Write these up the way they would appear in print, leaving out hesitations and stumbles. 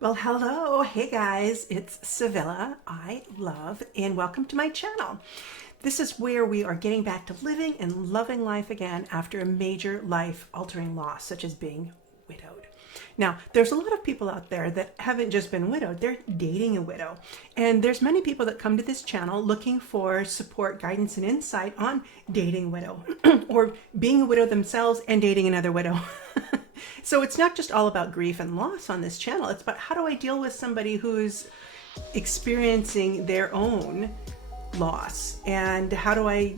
Well, hello. Hey guys, it's Sevilla. I love and welcome to my channel. This is where we are getting back to living and loving life again after a major life-altering loss, such as being widowed. Now, there's a lot of people out there that haven't just been widowed, they're dating a widow. And there's many people that come to this channel looking for support, guidance, and insight on dating a widow or being a widow themselves and dating another widow. So it's not just all about grief and loss on this channel. It's about how do I deal with somebody who's experiencing their own loss and how do I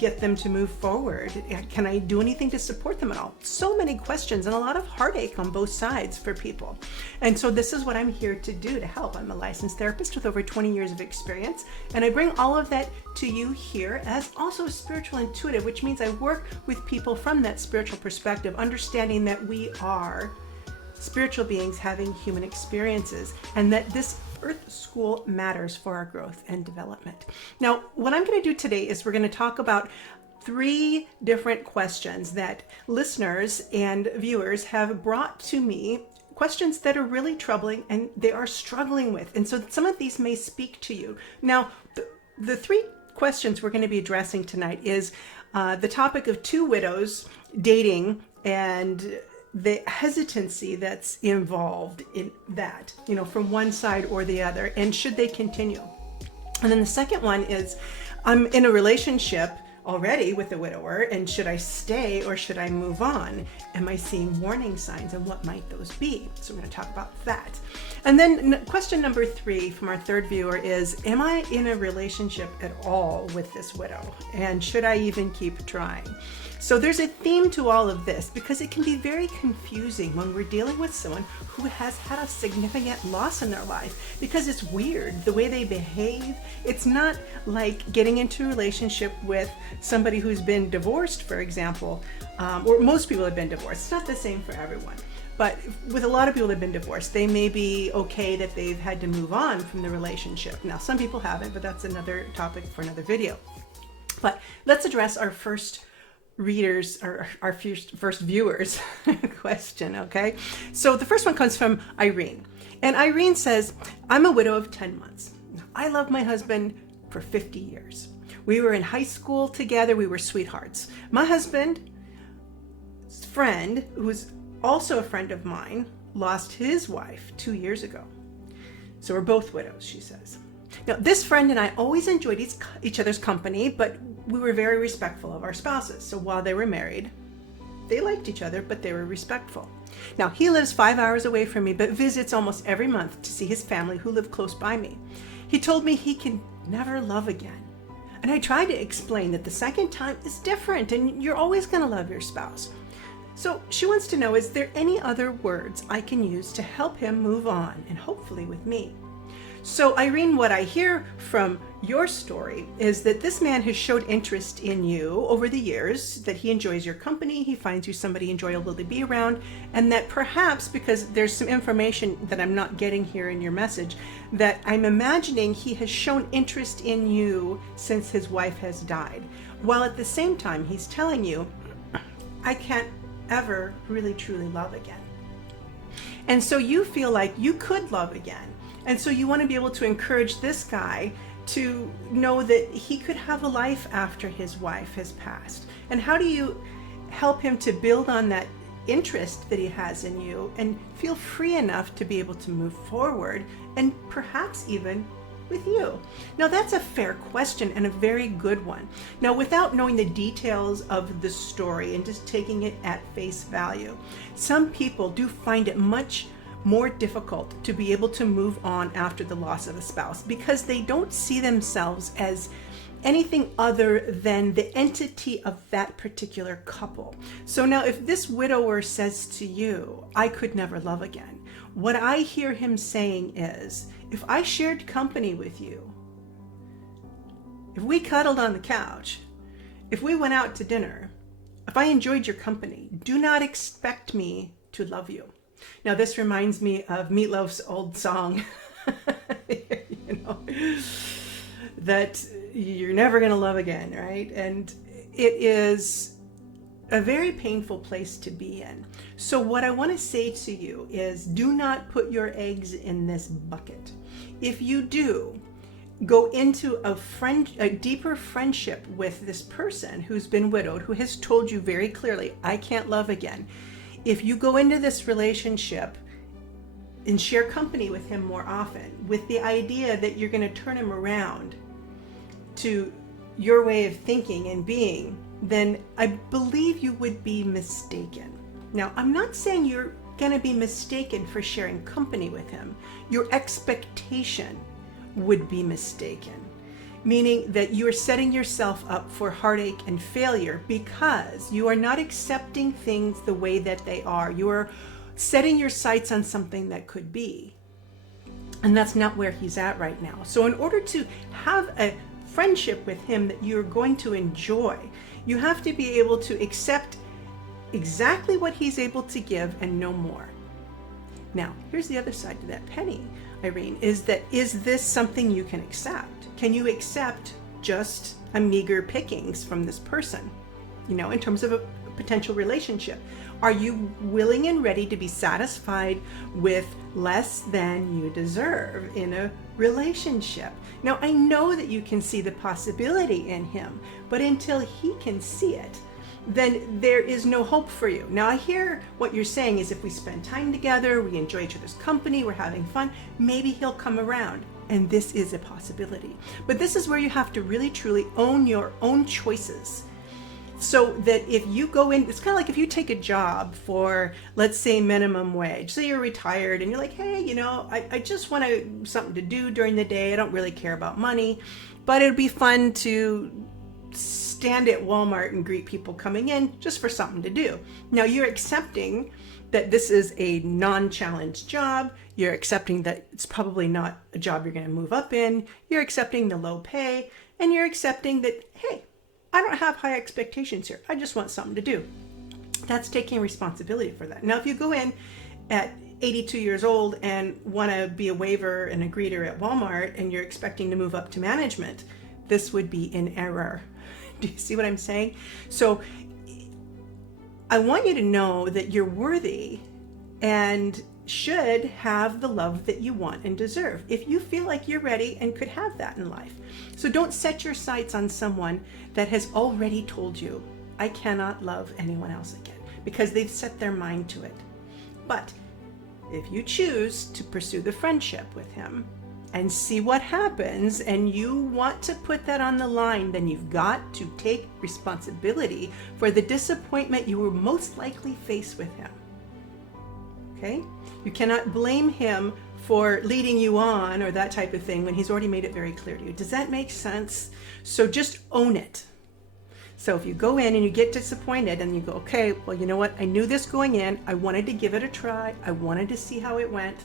get them to move forward? Can I do anything to support them at all? So many questions and a lot of heartache on both sides for people. And so this is what I'm here to do to help. I'm a licensed therapist with over 20 years of experience, and I bring all of that to you here as also a spiritual intuitive, which means I work with people from that spiritual perspective, understanding that we are spiritual beings having human experiences and that this Earth school matters for our growth and development. Now, what I'm going to do today is we're going to talk about 3 different questions that listeners and viewers have brought to me, questions that are really troubling and they are struggling with. And so some of these may speak to you. Now, the 3 questions we're going to be addressing tonight is the topic of 2 widows dating and the hesitancy that's involved in that, from one side or the other, and should they continue? And then the second one is, I'm in a relationship already with a widower, and should I stay or should I move on? Am I seeing warning signs, and what might those be? So we're going to talk about that. And then question number 3 from our third viewer is, am I in a relationship at all with this widow? And should I even keep trying? So there's a theme to all of this because it can be very confusing when we're dealing with someone who has had a significant loss in their life, because it's weird the way they behave. It's not like getting into a relationship with somebody who's been divorced, for example, or most people have been divorced. It's not the same for everyone. But with a lot of people that have been divorced, they may be okay that they've had to move on from the relationship. Now, some people haven't, but that's another topic for another video. But let's address our first readers or our first viewers question. Okay, so the first one comes from Irene, and Irene says, I'm a widow of 10 months. I love my husband for 50 years. We were in high school together. We were sweethearts. My husband's friend, who's also a friend of mine, lost his wife 2 years ago. So we're both widows, she says. Now, this friend and I always enjoyed each other's company, but we were very respectful of our spouses. So while they were married, they liked each other, but they were respectful. Now, he lives 5 hours away from me, but visits almost every month to see his family who live close by me. He told me he can never love again. And I tried to explain that the second time is different and you're always going to love your spouse. So she wants to know, is there any other words I can use to help him move on and hopefully with me? So Irene, what I hear from your story is that this man has showed interest in you over the years, that he enjoys your company, he finds you somebody enjoyable to be around, and that perhaps, because there's some information that I'm not getting here in your message, that I'm imagining he has shown interest in you since his wife has died, while at the same time he's telling you, I can't ever really truly love again. And so you feel like you could love again. And so you want to be able to encourage this guy to know that he could have a life after his wife has passed. And how do you help him to build on that interest that he has in you and feel free enough to be able to move forward and perhaps even with you? Now, that's a fair question and a very good one. Now, without knowing the details of the story and just taking it at face value, some people do find it much more difficult to be able to move on after the loss of a spouse because they don't see themselves as anything other than the entity of that particular couple. So now if this widower says to you, I could never love again, what I hear him saying is, if I shared company with you, if we cuddled on the couch, if we went out to dinner, if I enjoyed your company, do not expect me to love you. Now, this reminds me of Meatloaf's old song, that you're never going to love again, right? And it is a very painful place to be in. So what I want to say to you is, do not put your eggs in this bucket. If you do, go into a deeper friendship with this person who's been widowed, who has told you very clearly, I can't love again. If you go into this relationship and share company with him more often, with the idea that you're going to turn him around to your way of thinking and being, then I believe you would be mistaken. Now, I'm not saying you're going to be mistaken for sharing company with him. Your expectation would be mistaken, meaning that you are setting yourself up for heartache and failure because you are not accepting things the way that they are. You are setting your sights on something that could be, and that's not where he's at right now. So in order to have a friendship with him that you're going to enjoy, you have to be able to accept exactly what he's able to give and no more. Now, here's the other side to that penny, Irene, is this something you can accept? Can you accept just a meager pickings from this person, in terms of a potential relationship? Are you willing and ready to be satisfied with less than you deserve in a relationship? Now, I know that you can see the possibility in him, but until he can see it, then there is no hope for you. Now, I hear what you're saying is if we spend time together, we enjoy each other's company, we're having fun, maybe he'll come around. And this is a possibility. But this is where you have to really, truly own your own choices. So that if you go in, it's kind of like if you take a job for, let's say, minimum wage. Say you're retired and you're like, hey, I just want something to do during the day. I don't really care about money, but it'd be fun to stand at Walmart and greet people coming in just for something to do. Now you're accepting that this is a non-challenge job. You're accepting that it's probably not a job you're going to move up in. You're accepting the low pay, and you're accepting that, hey, I don't have high expectations here. I just want something to do. That's taking responsibility for that. Now, if you go in at 82 years old and want to be a waiver and a greeter at Walmart and you're expecting to move up to management, this would be in error. Do you see what I'm saying? So I want you to know that you're worthy and should have the love that you want and deserve if you feel like you're ready and could have that in life. So don't set your sights on someone that has already told you, I cannot love anyone else again, because they've set their mind to it. But if you choose to pursue the friendship with him and see what happens, and you want to put that on the line, then you've got to take responsibility for the disappointment you will most likely face with him. Okay? You cannot blame him for leading you on or that type of thing when he's already made it very clear to you. Does that make sense? So just own it. So if you go in and you get disappointed and you go, okay, well, you know what? I knew this going in. I wanted to give it a try. I wanted to see how it went.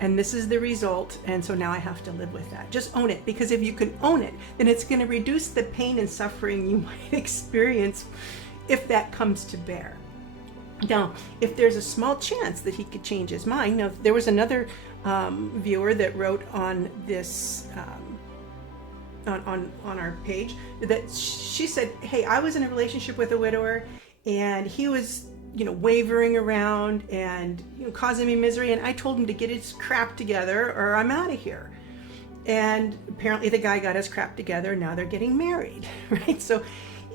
And this is the result. And so now I have to live with that. Just own it. Because if you can own it, then it's going to reduce the pain and suffering you might experience if that comes to bear. Now, if there's a small chance that he could change his mind, now there was another viewer that wrote on this, on our page, that she said, hey, I was in a relationship with a widower and he was, wavering around and, causing me misery. And I told him to get his crap together or I'm out of here. And apparently the guy got his crap together. Now they're getting married, right? So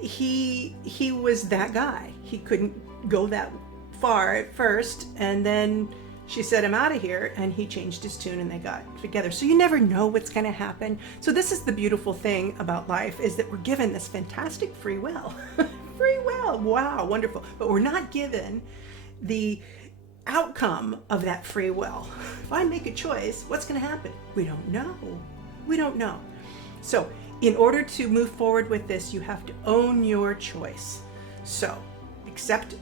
he was that guy. He couldn't go that far at first, and then she said, I'm out of here, and he changed his tune and they got together. So you never know what's going to happen. So this is the beautiful thing about life, is that we're given this fantastic free will. Free will, wow, wonderful. But we're not given the outcome of that free will. If I make a choice, what's going to happen? We don't know. We don't know. So in order to move forward with this, you have to own your choice. So accept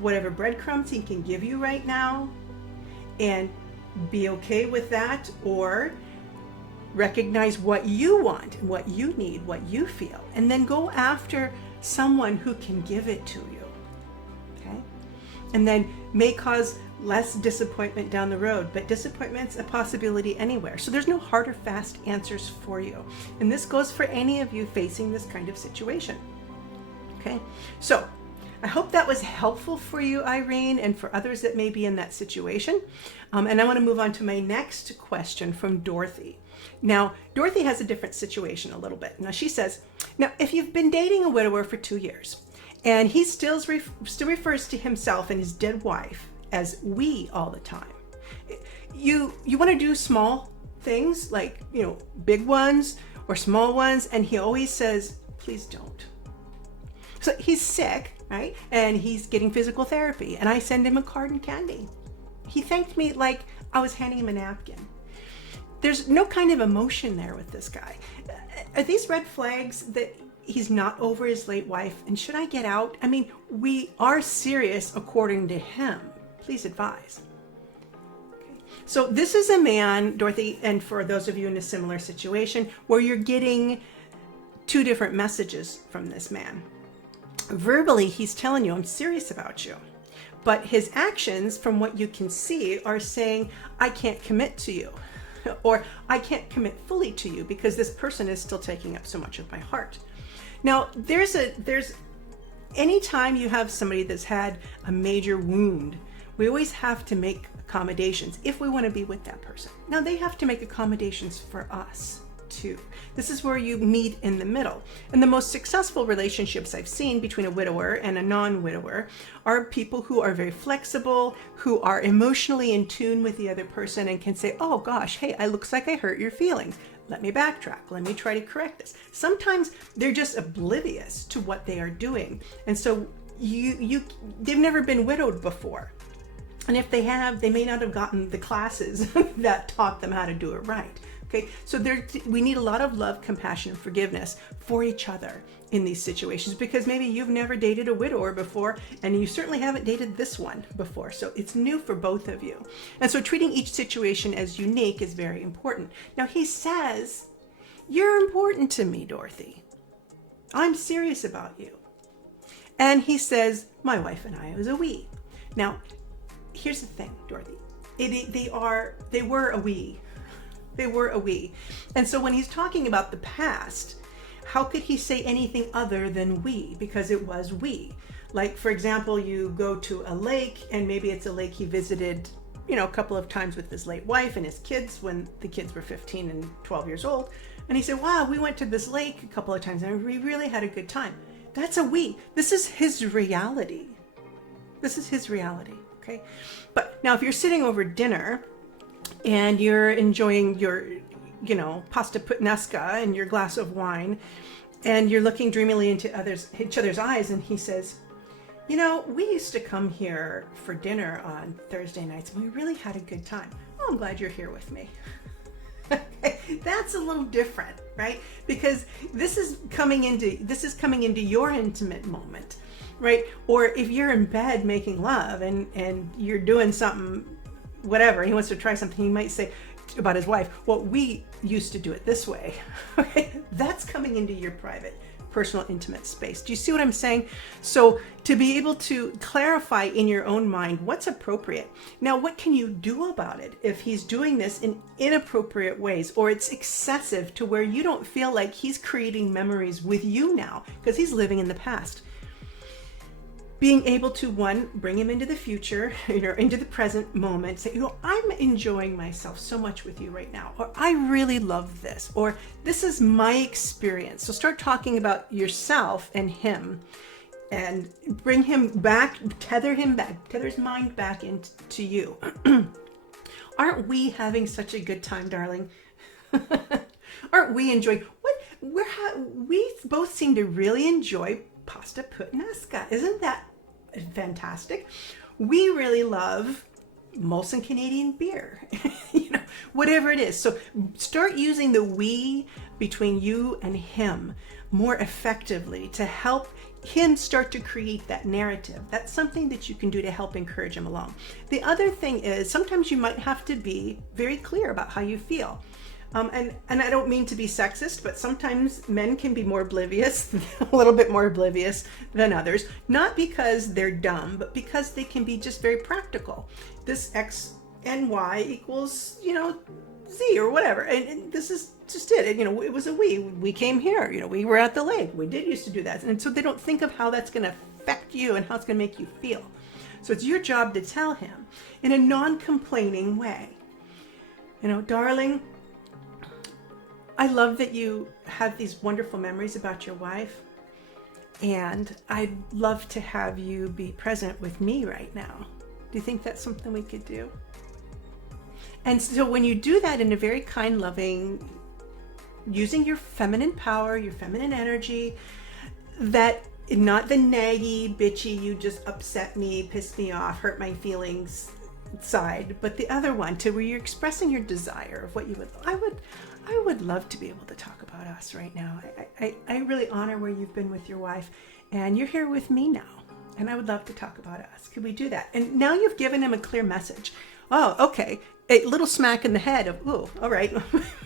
whatever breadcrumbs he can give you right now and be okay with that, or recognize what you want, what you need, what you feel, and then go after someone who can give it to you. Okay? And then may cause less disappointment down the road, but disappointment's a possibility anywhere. So there's no hard or fast answers for you. And this goes for any of you facing this kind of situation. Okay? So I hope that was helpful for you, Irene, and for others that may be in that situation. And I want to move on to my next question from Dorothy. Now, Dorothy has a different situation a little bit. Now, she says, now, if you've been dating a widower for 2 years, and he still refers to himself and his dead wife as we all the time, you want to do small things like, big ones or small ones, and he always says, please don't. So he's sick, right? And he's getting physical therapy, and I send him a card and candy. He thanked me like I was handing him a napkin. There's no kind of emotion there with this guy. Are these red flags that he's not over his late wife? And should I get out? I mean, we are serious according to him. Please advise. Okay. So this is a man, Dorothy, and for those of you in a similar situation, where you're getting two different messages from this man. Verbally, he's telling you, I'm serious about you. But his actions, from what you can see, are saying, I can't commit to you. Or I can't commit fully to you because this person is still taking up so much of my heart. Now, there's anytime you have somebody that's had a major wound, we always have to make accommodations if we want to be with that person. Now, they have to make accommodations for us too. This is where you meet in the middle. And the most successful relationships I've seen between a widower and a non-widower are people who are very flexible, who are emotionally in tune with the other person and can say, oh gosh, hey, it looks like I hurt your feelings. Let me backtrack. Let me try to correct this. Sometimes they're just oblivious to what they are doing. And so they've never been widowed before. And if they have, they may not have gotten the classes that taught them how to do it right. Okay, so we need a lot of love, compassion, and forgiveness for each other in these situations, because maybe you've never dated a widower before, and you certainly haven't dated this one before. So it's new for both of you. And so treating each situation as unique is very important. Now he says, you're important to me, Dorothy. I'm serious about you. And he says, my wife and I was a we. Now, here's the thing, Dorothy. They were a we. They were a we. And so when he's talking about the past, how could he say anything other than we? Because it was we. Like, for example, you go to a lake, and maybe it's a lake he visited, a couple of times with his late wife and his kids when the kids were 15 and 12 years old. And he said, wow, we went to this lake a couple of times and we really had a good time. That's a we. This is his reality. This is his reality, okay? But now if you're sitting over dinner and you're enjoying your, pasta puttanesca and your glass of wine, and you're looking dreamily into each other's eyes, and he says, we used to come here for dinner on Thursday nights, and we really had a good time. Oh, I'm glad you're here with me. That's a little different, right? Because this is coming into your intimate moment, right? Or if you're in bed making love and you're doing something, whatever, he wants to try something, he might say about his wife, well, we used to do it this way. Okay? That's coming into your private, personal, intimate space. Do you see what I'm saying? So to be able to clarify in your own mind what's appropriate. Now, what can you do about it if he's doing this in inappropriate ways, or it's excessive to where you don't feel like he's creating memories with you now because he's living in the past? Being able to, one, bring him into the future, into the present moment, say, I'm enjoying myself so much with you right now, or I really love this, or this is my experience. So start talking about yourself and him, and bring him back, tether his mind back into you. Aren't we having such a good time, darling? Aren't we enjoying we both seem to really enjoy pasta puttanesca. Isn't that fantastic? We really love Molson Canadian beer, whatever it is. So start using the we between you and him more effectively to help him start to create that narrative. That's something that you can do to help encourage him along. The other thing is sometimes you might have to be very clear about how you feel. And I don't mean to be sexist, but sometimes men can be more oblivious, a little bit more oblivious than others, not because they're dumb, but because they can be just very practical. This X and Y equals, Z or whatever. And this is just it. It was a we came here, we were at the lake. We did used to do that. And so they don't think of how that's going to affect you and how it's going to make you feel. So it's your job to tell him in a non-complaining way. You know, darling, I love that you have these wonderful memories about your wife, and I'd love to have you be present with me right now. Do you think that's something we could do? And so when you do that in a very kind, loving, using your feminine power, your feminine energy, that not the naggy, bitchy, you just upset me, pissed me off, hurt my feelings side, but the other one, to where you're expressing your desire of what you would, I would love to be able to talk about us right now. I really honor where you've been with your wife, and you're here with me now, and I would love to talk about us. Could we do that? And now you've given him a clear message. Oh, okay. A little smack in the head of, oh, all right,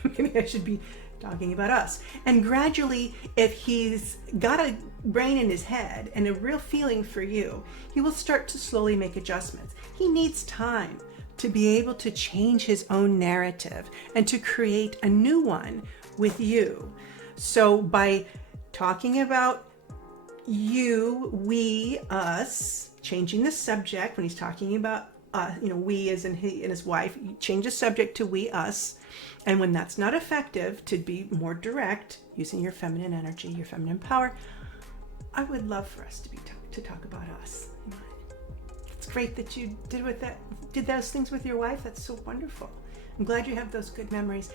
maybe I should be talking about us. And gradually, if he's got a brain in his head and a real feeling for you, he will start to slowly make adjustments. He needs time to be able to change his own narrative and to create a new one with you. So by talking about you, we, us, changing the subject when he's talking about we as in he and his wife, you change the subject to we, us. And when that's not effective, to be more direct, using your feminine energy, your feminine power, I would love for us to talk about us. It's great that you did those things with your wife. That's so wonderful. I'm glad you have those good memories.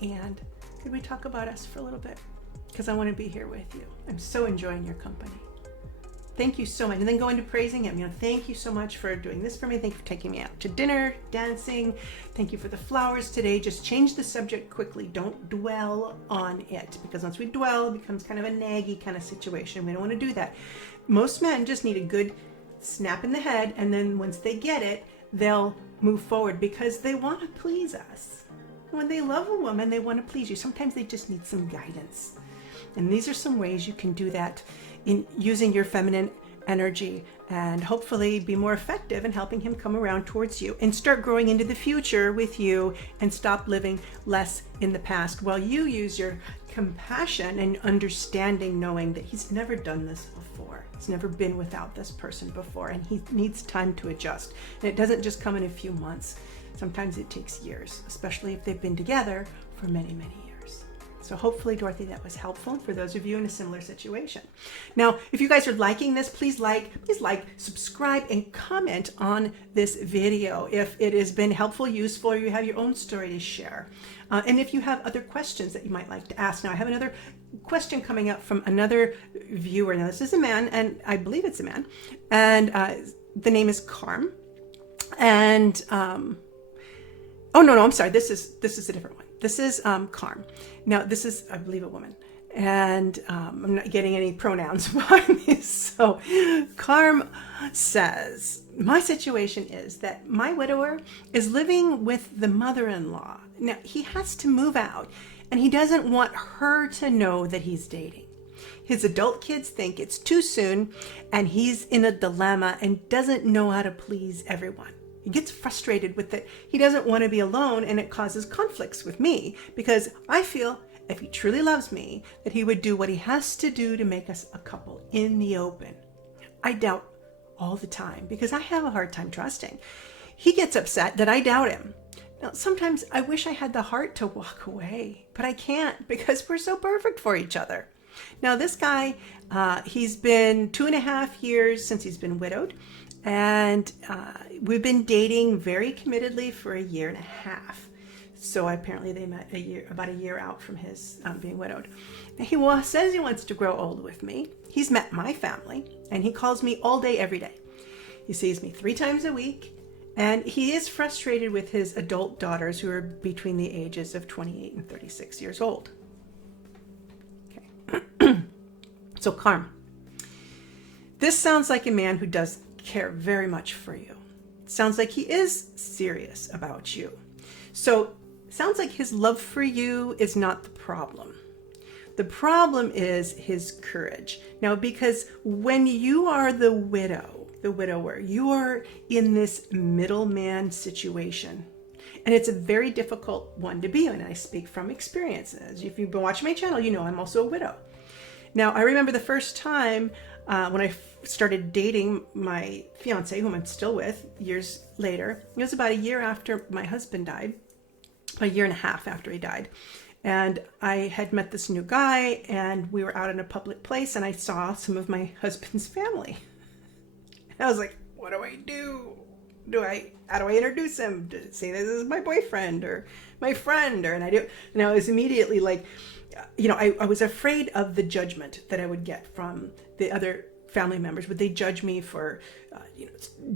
And could we talk about us for a little bit? Because I want to be here with you. I'm so enjoying your company. Thank you so much. And then go into praising him. Thank you so much for doing this for me. Thank you for taking me out to dinner, dancing. Thank you for the flowers today. Just change the subject quickly. Don't dwell on it, because once we dwell, it becomes kind of a naggy kind of situation. We don't want to do that. Most men just need a good snap in the head, and then once they get it, they'll move forward because they want to please us. When they love a woman, they want to please you. Sometimes they just need some guidance. And these are some ways you can do that in using your feminine energy, and hopefully be more effective in helping him come around towards you and start growing into the future with you, and stop living less in the past while you use your compassion and understanding, knowing that he's never done this before. He's never been without this person before, and he needs time to adjust. And it doesn't just come in a few months. Sometimes it takes years, especially if they've been together for many, many years. So hopefully, Dorothy, that was helpful for those of you in a similar situation. Now, if you guys are liking this, please like, subscribe, and comment on this video if it has been helpful, useful, or you have your own story to share. And if you have other questions that you might like to ask. Now, I have another question coming up from another viewer. Now, this is a man, and I believe it's a man, and the name is Carm. And oh no, I'm sorry. This is a different one. This is Carm. Now, this is, I believe, a woman. And I'm not getting any pronouns behind this. So Carm says, my situation is that my widower is living with the mother-in-law. Now, he has to move out, and he doesn't want her to know that he's dating. His adult kids think it's too soon, and he's in a dilemma and doesn't know how to please everyone. He gets frustrated with it. He doesn't want to be alone, and it causes conflicts with me, because I feel if he truly loves me, that he would do what he has to do to make us a couple in the open. I doubt all the time, because I have a hard time trusting. He gets upset that I doubt him. Now, sometimes I wish I had the heart to walk away, but I can't, because we're so perfect for each other. Now, this guy, he's been 2.5 years since he's been widowed. And we've been dating very committedly for 1.5 years. So apparently they met about a year out from his being widowed. Now, he says he wants to grow old with me. He's met my family, and he calls me all day, every day. He sees me 3 times a week, and he is frustrated with his adult daughters, who are between the ages of 28 and 36 years old. Okay. So Carm, this sounds like a man who does care very much for you. Sounds like he is serious about you. So sounds like his love for you is not the problem. The problem is his courage. Now, because when you are the widower, you are in this middleman situation. And it's a very difficult one to be in. And I speak from experience. If you've been watching my channel, you know I'm also a widow. Now, I remember the first time when I started dating my fiance, whom I'm still with years later. It was about a year after my husband died, a year and a half after he died. And I had met this new guy, and we were out in a public place, and I saw some of my husband's family. And I was like, what do I do? How do I introduce him? To say this is my boyfriend or my friend? And I was immediately like, I was afraid of the judgment that I would get from the other family members. Would they judge me for,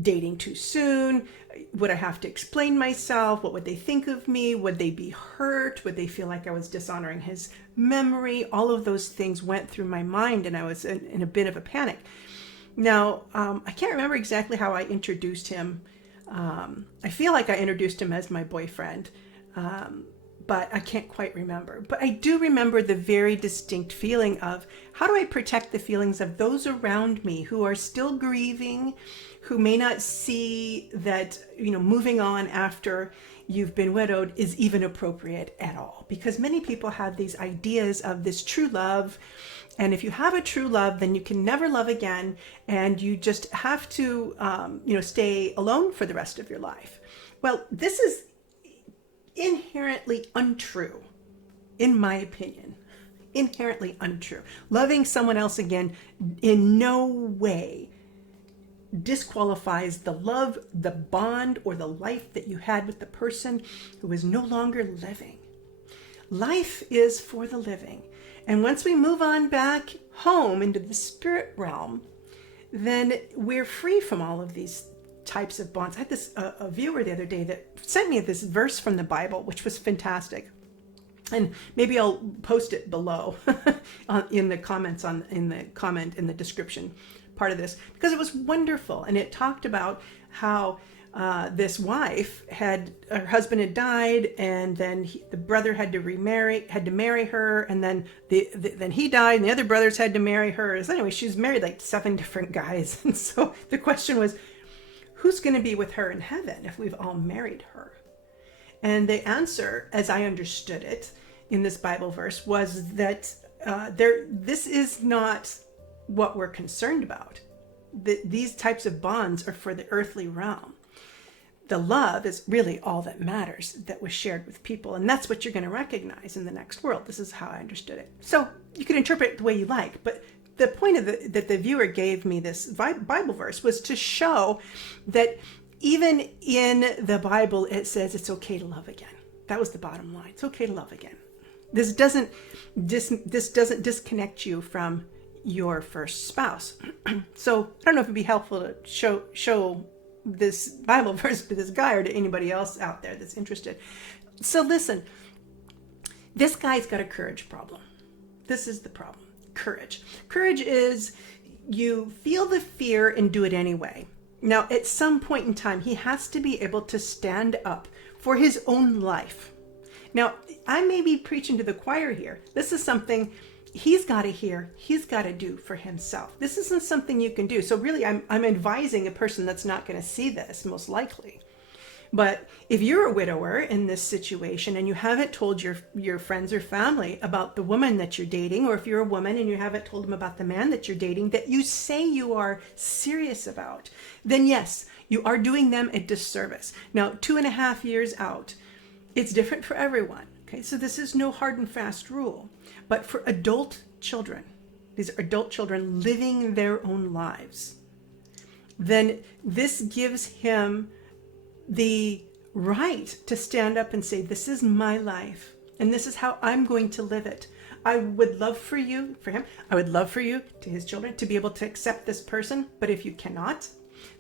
dating too soon? Would I have to explain myself? What would they think of me? Would they be hurt? Would they feel like I was dishonoring his memory? All of those things went through my mind, and I was in a bit of a panic. Now, I can't remember exactly how I introduced him. I feel like I introduced him as my boyfriend, but I can't quite remember. But I do remember the very distinct feeling of, how do I protect the feelings of those around me who are still grieving, who may not see that, moving on after you've been widowed is even appropriate at all? Because many people have these ideas of this true love. And if you have a true love, then you can never love again. And you just have to, stay alone for the rest of your life. Well, this is inherently untrue, in my opinion. Inherently untrue. Loving someone else again in no way disqualifies the love, the bond, or the life that you had with the person who is no longer living. Life is for the living. And once we move on back home into the spirit realm, then we're free from all of these types of bonds. I had this a viewer the other day that sent me this verse from the Bible, which was fantastic. And maybe I'll post it below in the comments in the description part of this, because it was wonderful. And it talked about how this wife her husband had died, and then the brother had to marry her, and then then he died, and the other brothers had to marry her. So anyway, she's married like 7 different guys. And so the question was, who's going to be with her in heaven if we've all married her? And the answer, as I understood it in this Bible verse, was that this is not what we're concerned about. These types of bonds are for the earthly realm. The love is really all that matters, that was shared with people. And that's what you're going to recognize in the next world. This is how I understood it. So you can interpret it the way you like. But the point that the viewer gave me this Bible verse was to show that even in the Bible, it says it's okay to love again. That was the bottom line. It's okay to love again. This doesn't disconnect you from your first spouse. So I don't know if it'd be helpful to show this Bible verse to this guy or to anybody else out there that's interested. So listen, this guy's got a courage problem. This is the problem. Courage. Courage is you feel the fear and do it anyway. Now, at some point in time, he has to be able to stand up for his own life. Now, I may be preaching to the choir here. This is something he's got to hear, he's got to do for himself. This isn't something you can do. So really, I'm advising a person that's not going to see this, most likely. But if you're a widower in this situation and you haven't told your friends or family about the woman that you're dating, or if you're a woman and you haven't told them about the man that you're dating that you say you are serious about, then yes, you are doing them a disservice. Now, 2.5 years out, it's different for everyone. Okay, so this is no hard and fast rule. But for adult children, these are adult children living their own lives, then this gives him the right to stand up and say, this is my life, and this is how I'm going to live it. I would love for him, I would love for you, to his children, to be able to accept this person. But if you cannot,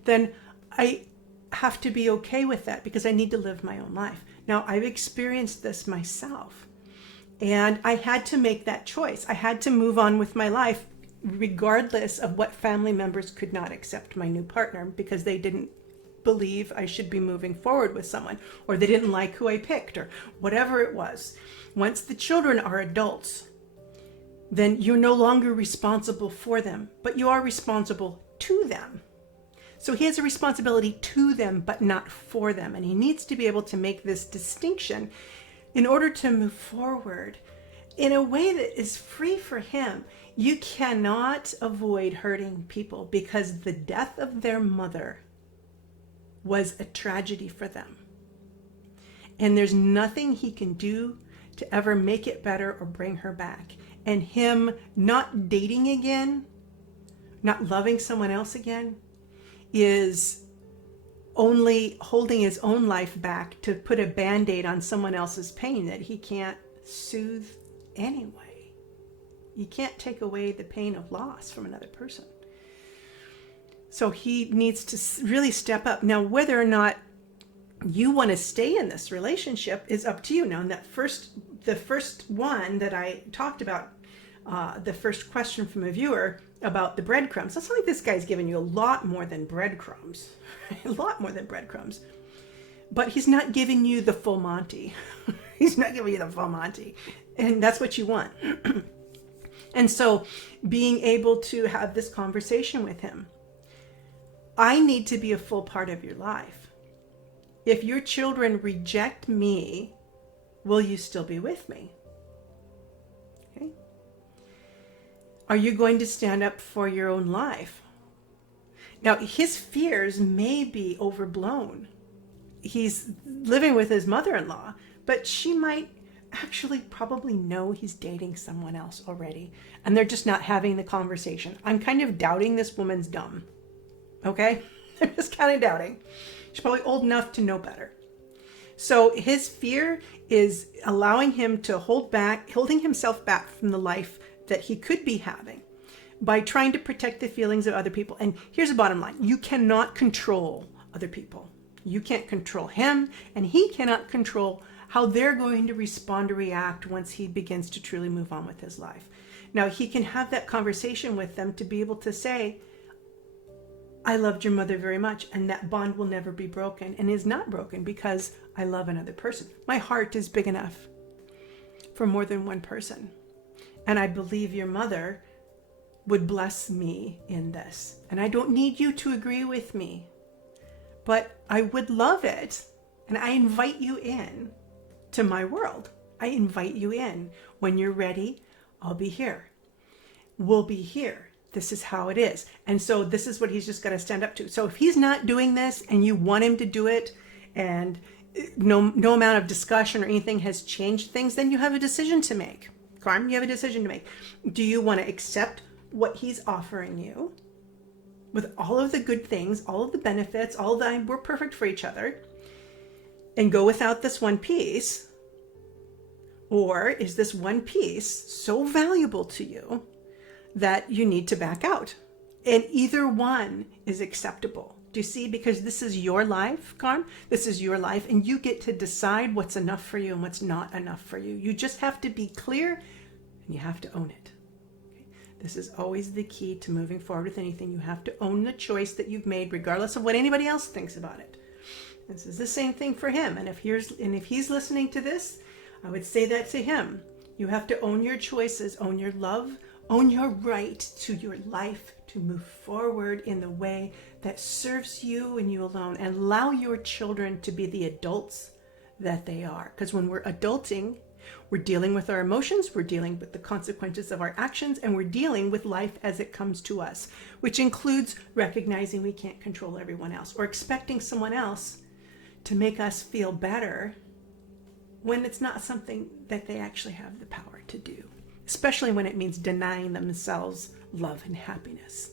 then I have to be okay with that, because I need to live my own life. Now, I've experienced this myself, and I had to make that choice. I had to move on with my life, regardless of what family members could not accept my new partner, because they didn't believe I should be moving forward with someone, or they didn't like who I picked, or whatever it was. Once the children are adults, then you're no longer responsible for them, but you are responsible to them. So he has a responsibility to them, but not for them. And he needs to be able to make this distinction in order to move forward in a way that is free for him. You cannot avoid hurting people because the death of their mother was a tragedy for them. And there's nothing he can do to ever make it better or bring her back. And him not dating again, not loving someone else again, is only holding his own life back to put a band-aid on someone else's pain that he can't soothe anyway. You can't take away the pain of loss from another person. So he needs to really step up. Now, whether or not you want to stay in this relationship is up to you. Now, in the first one that I talked about, the first question from a viewer about the breadcrumbs. It's not like this guy's giving you a lot more than breadcrumbs. A lot more than breadcrumbs. But he's not giving you the full Monty. He's not giving you the full Monty. And that's what you want. And so being able to have this conversation with him. I need to be a full part of your life. If your children reject me, will you still be with me? Okay. Are you going to stand up for your own life? Now, his fears may be overblown. He's living with his mother-in-law, but she might actually probably know he's dating someone else already, and they're just not having the conversation. I'm kind of doubting this woman's dumb. Okay? I'm just kind of doubting. She's probably old enough to know better. So his fear is allowing him to holding himself back from the life that he could be having by trying to protect the feelings of other people. And here's the bottom line. You cannot control other people. You can't control him, and he cannot control how they're going to respond or react once he begins to truly move on with his life. Now, he can have that conversation with them to be able to say, I loved your mother very much, and that bond will never be broken, and is not broken because I love another person. My heart is big enough for more than one person. And I believe your mother would bless me in this. And I don't need you to agree with me, but I would love it. And I invite you in to my world. I invite you in. When you're ready, I'll be here. We'll be here. This is how it is. And so this is what he's just got to stand up to. So if he's not doing this and you want him to do it, and no amount of discussion or anything has changed things, then you have a decision to make. Carm, you have a decision to make. Do you want to accept what he's offering you with all of the good things, all of the benefits, all the we're perfect for each other, and go without this one piece? Or is this one piece so valuable to you that you need to back out? And either one is acceptable. Do you see? Because this is your life, Carm. This is your life, and you get to decide what's enough for you and what's not enough for you. You just have to be clear, and you have to own it. Okay? This is always the key to moving forward with anything. You have to own the choice that you've made, regardless of what anybody else thinks about it. This is the same thing for him. And if he's listening to this, I would say that to him. You have to own your choices, own your love, own your right to your life to move forward in the way that serves you and you alone, and allow your children to be the adults that they are. Because when we're adulting, we're dealing with our emotions, we're dealing with the consequences of our actions, and we're dealing with life as it comes to us, which includes recognizing we can't control everyone else, or expecting someone else to make us feel better when it's not something that they actually have the power to do, especially when it means denying themselves love and happiness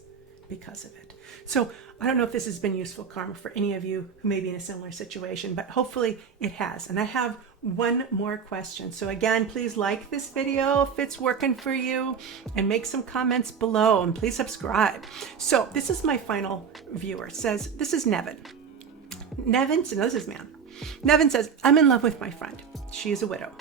because of it. So I don't know if this has been useful, Carm, for any of you who may be in a similar situation, but hopefully it has. And I have one more question. So again, please like this video if it's working for you, and make some comments below, and please subscribe. So this is my final viewer. It says, this is Nevin. Nevin, so no, this is man. Nevin says, I'm in love with my friend. She is a widow,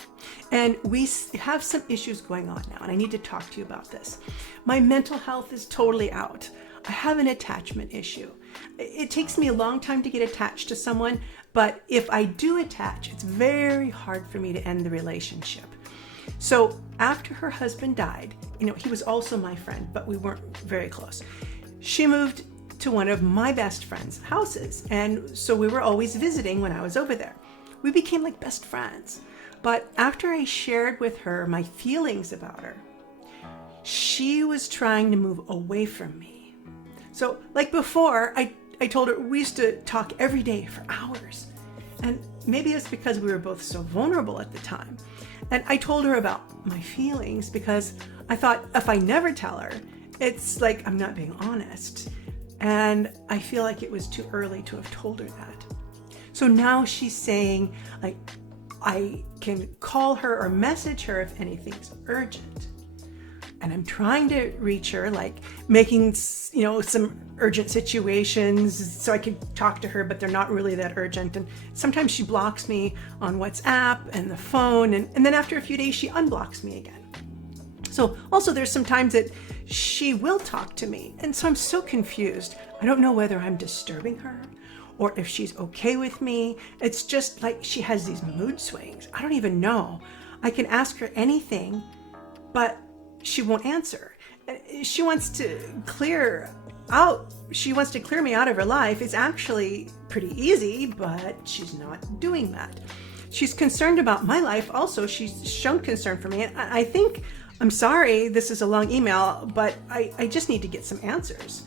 and we have some issues going on now, and I need to talk to you about this. My mental health is totally out. I have an attachment issue. It takes me a long time to get attached to someone, but if I do attach, it's very hard for me to end the relationship. So after her husband died, he was also my friend, but we weren't very close. She moved to one of my best friend's houses, and so we were always visiting when I was over there. we became like best friends. But after I shared with her my feelings about her, she was trying to move away from me. So like before, I told her we used to talk every day for hours. And maybe it's because we were both so vulnerable at the time. And I told her about my feelings because I thought if I never tell her, it's like I'm not being honest. And I feel like it was too early to have told her that. So now she's saying, like, I can call her or message her if anything's urgent. And I'm trying to reach her, like making, some urgent situations so I can talk to her, but they're not really that urgent. And sometimes she blocks me on WhatsApp and the phone. And then after a few days, she unblocks me again. So also there's some times that she will talk to me. And so I'm so confused. I don't know whether I'm disturbing her or if she's okay with me. It's just like she has these mood swings. I don't even know. I can ask her anything, but she won't answer. She wants to clear me out of her life. It's actually pretty easy, but she's not doing that. She's concerned about my life also. She's shown concern for me. And I think, I'm sorry, this is a long email, but I just need to get some answers.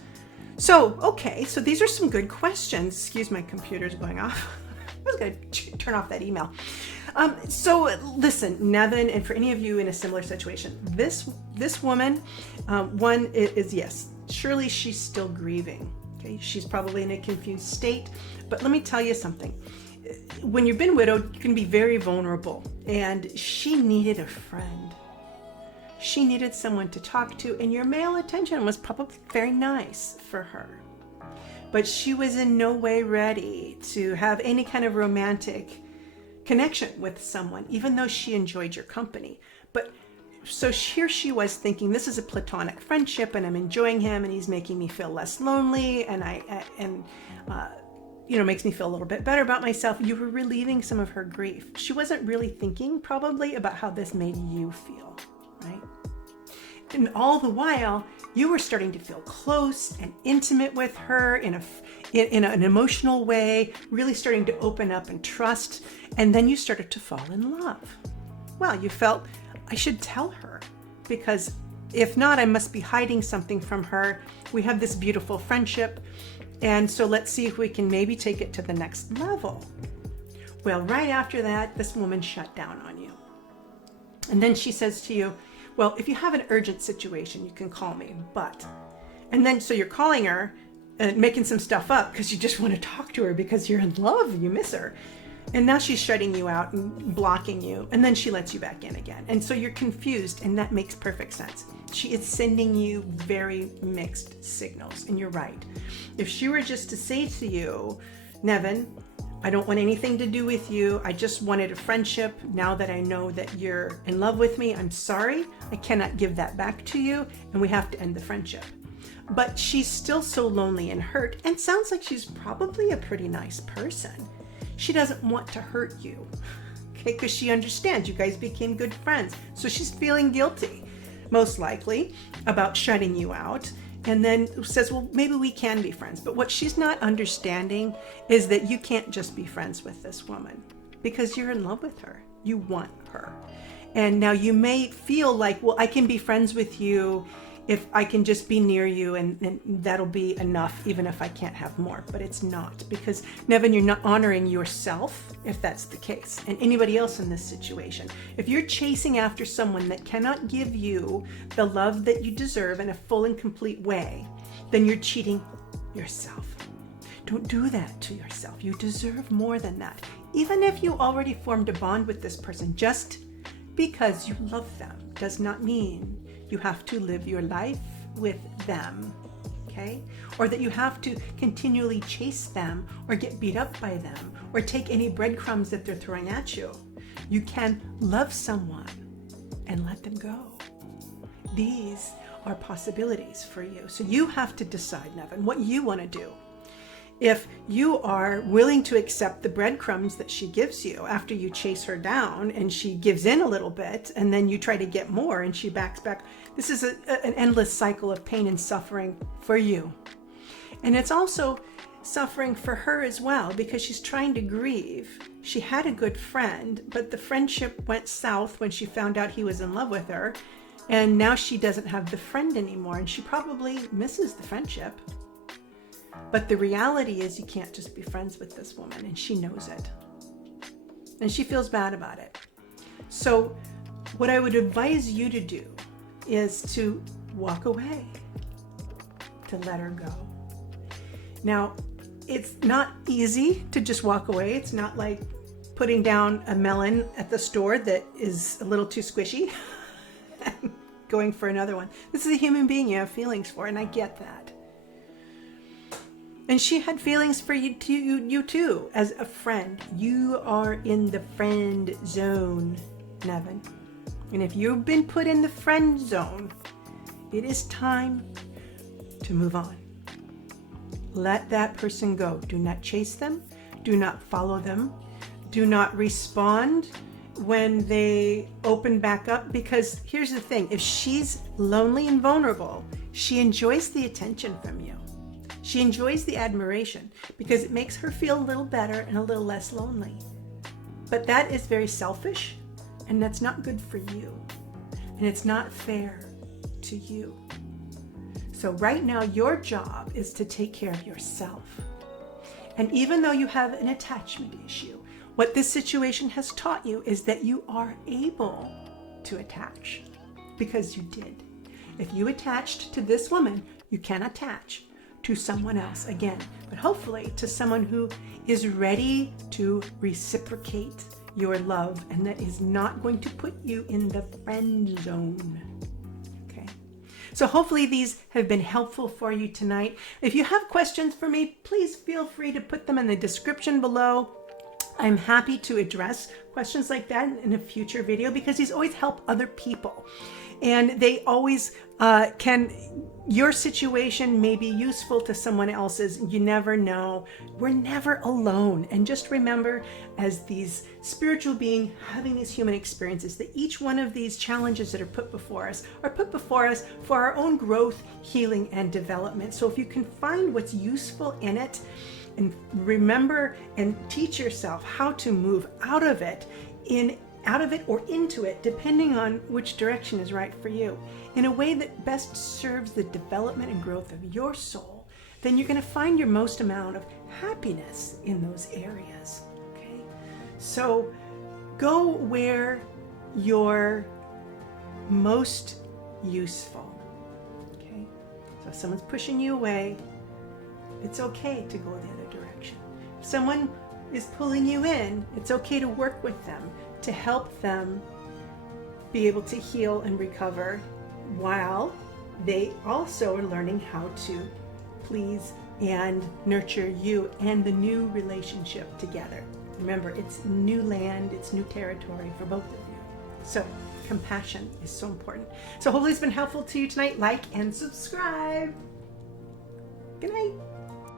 So, okay, so these are some good questions. Excuse my computer's going off. I was going to turn off that email. So listen, Nevin, and for any of you in a similar situation, this woman, one is, yes, surely she's still grieving. Okay, she's probably in a confused state. But let me tell you something. When you've been widowed, you can be very vulnerable, and she needed a friend. She needed someone to talk to, and your male attention was probably very nice for her. But she was in no way ready to have any kind of romantic connection with someone, even though she enjoyed your company. But so here she was thinking, this is a platonic friendship and I'm enjoying him and he's making me feel less lonely and makes me feel a little bit better about myself. You were relieving some of her grief. She wasn't really thinking probably about how this made you feel, right? And all the while, you were starting to feel close and intimate with her in an emotional way, really starting to open up and trust. And then you started to fall in love. Well, you felt, I should tell her, because if not, I must be hiding something from her. We have this beautiful friendship. And so let's see if we can maybe take it to the next level. Well, right after that, this woman shut down on you. And then she says to you, well, if you have an urgent situation, you can call me, but. And then so you're calling her and making some stuff up because you just want to talk to her because you're in love, you miss her. And now she's shutting you out and blocking you, and then she lets you back in again. And so you're confused, and that makes perfect sense. She is sending you very mixed signals, and you're right. If she were just to say to you, Nevin, I don't want anything to do with you. I just wanted a friendship. Now that I know that you're in love with me, I'm sorry. I cannot give that back to you, and we have to end the friendship. But she's still so lonely and hurt, and sounds like she's probably a pretty nice person. She doesn't want to hurt you, okay? Because she understands you guys became good friends. So she's feeling guilty, most likely, about shutting you out. And then says, well, maybe we can be friends. But what she's not understanding is that you can't just be friends with this woman because you're in love with her. You want her. And now you may feel like, well, I can be friends with you if I can just be near you and that'll be enough, even if I can't have more. But it's not, because Nevin, you're not honoring yourself if that's the case, and anybody else in this situation. If you're chasing after someone that cannot give you the love that you deserve in a full and complete way, then you're cheating yourself. Don't do that to yourself. You deserve more than that. Even if you already formed a bond with this person, just because you love them does not mean you have to live your life with them, okay? Or that you have to continually chase them or get beat up by them or take any breadcrumbs that they're throwing at you. You can love someone and let them go. These are possibilities for you. So you have to decide, Nevin, what you want to do. If you are willing to accept the breadcrumbs that she gives you after you chase her down and she gives in a little bit and then you try to get more and she backs back, this is an endless cycle of pain and suffering for you. And it's also suffering for her as well because she's trying to grieve. she had a good friend, but the friendship went south when she found out he was in love with her. And now she doesn't have the friend anymore, and she probably misses the friendship. But the reality is you can't just be friends with this woman, and she knows it. And she feels bad about it. So what I would advise you to do is to walk away, to let her go. Now, it's not easy to just walk away. It's not like putting down a melon at the store that is a little too squishy and going for another one. This is a human being you have feelings for, and I get that. And she had feelings for you too, as a friend. You are in the friend zone, Nevin. And if you've been put in the friend zone, it is time to move on. Let that person go. Do not chase them. Do not follow them. Do not respond when they open back up, because here's the thing. If she's lonely and vulnerable, she enjoys the attention from you. She enjoys the admiration because it makes her feel a little better and a little less lonely. But that is very selfish, and that's not good for you. And it's not fair to you. So right now, your job is to take care of yourself. And even though you have an attachment issue, what this situation has taught you is that you are able to attach, because you did. If you attached to this woman, you can attach to someone else again, but hopefully to someone who is ready to reciprocate your love and that is not going to put you in the friend zone. Okay. So hopefully these have been helpful for you tonight. If you have questions for me, please feel free to put them in the description below. I'm happy to address questions like that in a future video, because these always help other people. And they always your situation may be useful to someone else's. You never know. We're never alone. And just remember, as these spiritual beings having these human experiences, that each one of these challenges that are put before us for our own growth, healing, and development. So if you can find what's useful in it, and remember and teach yourself how to move out of it or into it, depending on which direction is right for you, in a way that best serves the development and growth of your soul, then you're going to find your most amount of happiness in those areas. Okay? So go where you're most useful. Okay? So if someone's pushing you away, it's okay to go the other direction. If someone is pulling you in, it's okay to work with them, to help them be able to heal and recover, while they also are learning how to please and nurture you and the new relationship together. Remember, it's new land, it's new territory for both of you. So compassion is so important. So hopefully it's been helpful to you tonight. Like and subscribe. Good night.